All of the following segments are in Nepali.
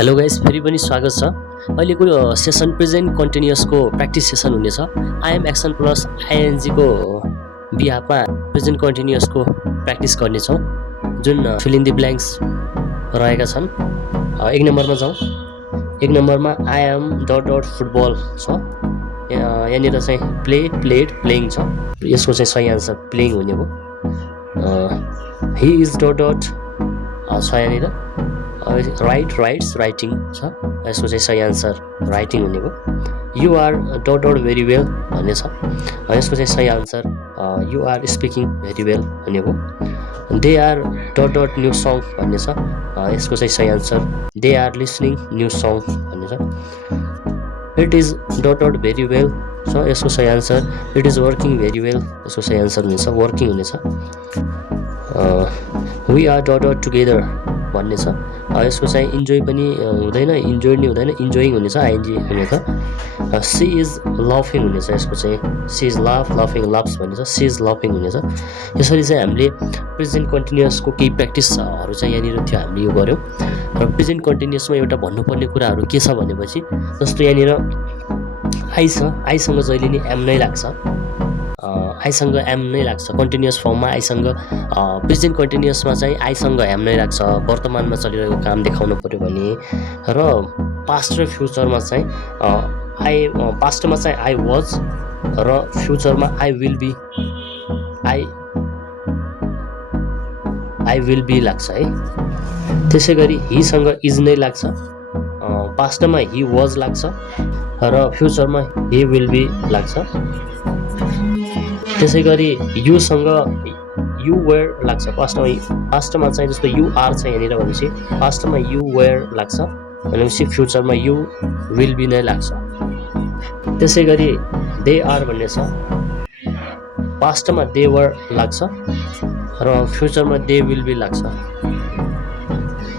हेलो गाइस, फेरि पनि स्वागत छ। अहिलेको सेसन प्रेजेन्ट कन्टिन्युअसको प्र्याक्टिस सेसन हुनेछ। आइएम एक्सन प्लस आइएनजीको बिहाफमा प्रेजेन्ट कन्टिन्युअसको प्र्याक्टिस गर्नेछौँ, जुन फिल इन द ब्ल्याङ्क्स रहेका छन्। एक नम्बरमा जाउँ। एक नम्बरमा I am dot dot football छ। यहाँनिर चाहिँ प्ले, प्लेड, प्लेइङ छ। यसको चाहिँ सही आन्सर प्लेइङ हुने भयो। हि इज डट डट छ यहाँनिर। राइट, राइट्स, राइटिङ छ। यसको चाहिँ सही आन्सर राइटिङ हुने भयो। You are dot dot very well भन्ने छ। यसको चाहिँ सही answer you are speaking very well हुने भयो। They are dot dot new song भन्ने छ। यसको चाहिँ सही answer they are listening new song भन्ने छ। It is dot dot very well छ। यसको सही answer it is working very well. यसको सही आन्सर हुनेछ वर्किङ हुनेछ। We are dot dot together भन्ने छ। यसको चाहिँ इन्जोय पनि हुँदैन, इन्जोय नि हुँदैन, इन्जोइङ हुनेछ, आइएनजी हुनेछ। सी इज लफिङ हुनेछ। यसको चाहिँ सी इज लफिङ, लफ्स भन्ने छ। सी इज लफिङ हुनेछ। यसरी चाहिँ हामीले प्रेजेन्ट कन्टिन्युअसको केही प्र्याक्टिसहरू चाहिँ यहाँनिर थियो हामीले यो गऱ्यौँ। र प्रेजेन्ट कन्टिन्युअसमा एउटा भन्नुपर्ने कुराहरू के छ भनेपछि, जस्तो यहाँनिर आई छ, आईसँग जहिले नि एम नै लाग्छ। आईसँग एम नै लाग्छ। कन्टिन्युअस फर्ममा आईसँग, प्रेजेन्ट कन्टिन्युअसमा चाहिँ आईसँग एम नै लाग्छ। वर्तमानमा चलिरहेको काम देखाउनु पऱ्यो भने। र पास्ट र फ्युचरमा चाहिँ पास्टमा चाहिँ आई वाज र फ्युचरमा आई विल बी लाग्छ है। त्यसै गरी हिसँग इज नै लाग्छ। पास्टमा हि वाज लाग्छ र फ्युचरमा हि विल बी लाग्छ। त्यसै गरी युसँग यु वेयर लाग्छ। पास्टमा चाहिँ जस्तो यु आर छ यहाँनिर भनेपछि पास्टमा यु वेयर लाग्छ भनेपछि फ्युचरमा यु विल बी नै लाग्छ। त्यसै गरी दे आर भन्ने छ। पास्टमा दे वर लाग्छ र फ्युचरमा दे विल बी लाग्छ।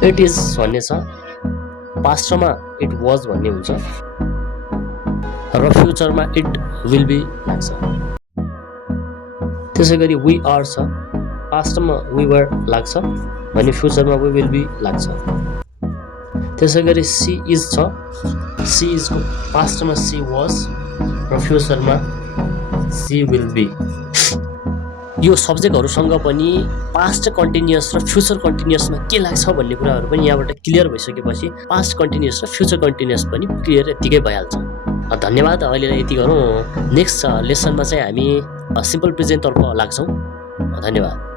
इट इज भन्ने छ। पास्टमा इट वाज भन्ने हुन्छ र फ्युचरमा इट विल बी लाग्छ। त्यसै गरी वी आर छ। पास्टमा वी वर लाग्छ भने फ्युचरमा वी विल बी लाग्छ। त्यसै गरी सी इज छ। सी इजको पास्टमा सी वाज र फ्युचरमा सी विल बी। यो सब्जेक्टहरूसँग पनि पास्ट कन्टिन्युअस र फ्युचर कन्टिन्युअसमा के लाग्छ भन्ने कुराहरू पनि यहाँबाट क्लियर भइसकेपछि पास्ट कन्टिन्युअस र फ्युचर कन्टिन्युअस पनि क्लियर यत्तिकै भइहाल्छ। धन्यवाद। अहिलेलाई यति गरौँ। नेक्स्ट लेसनमा चाहिँ हामी सिम्पल प्रेजेन्टतर्फ लाग्छौँ। धन्यवाद।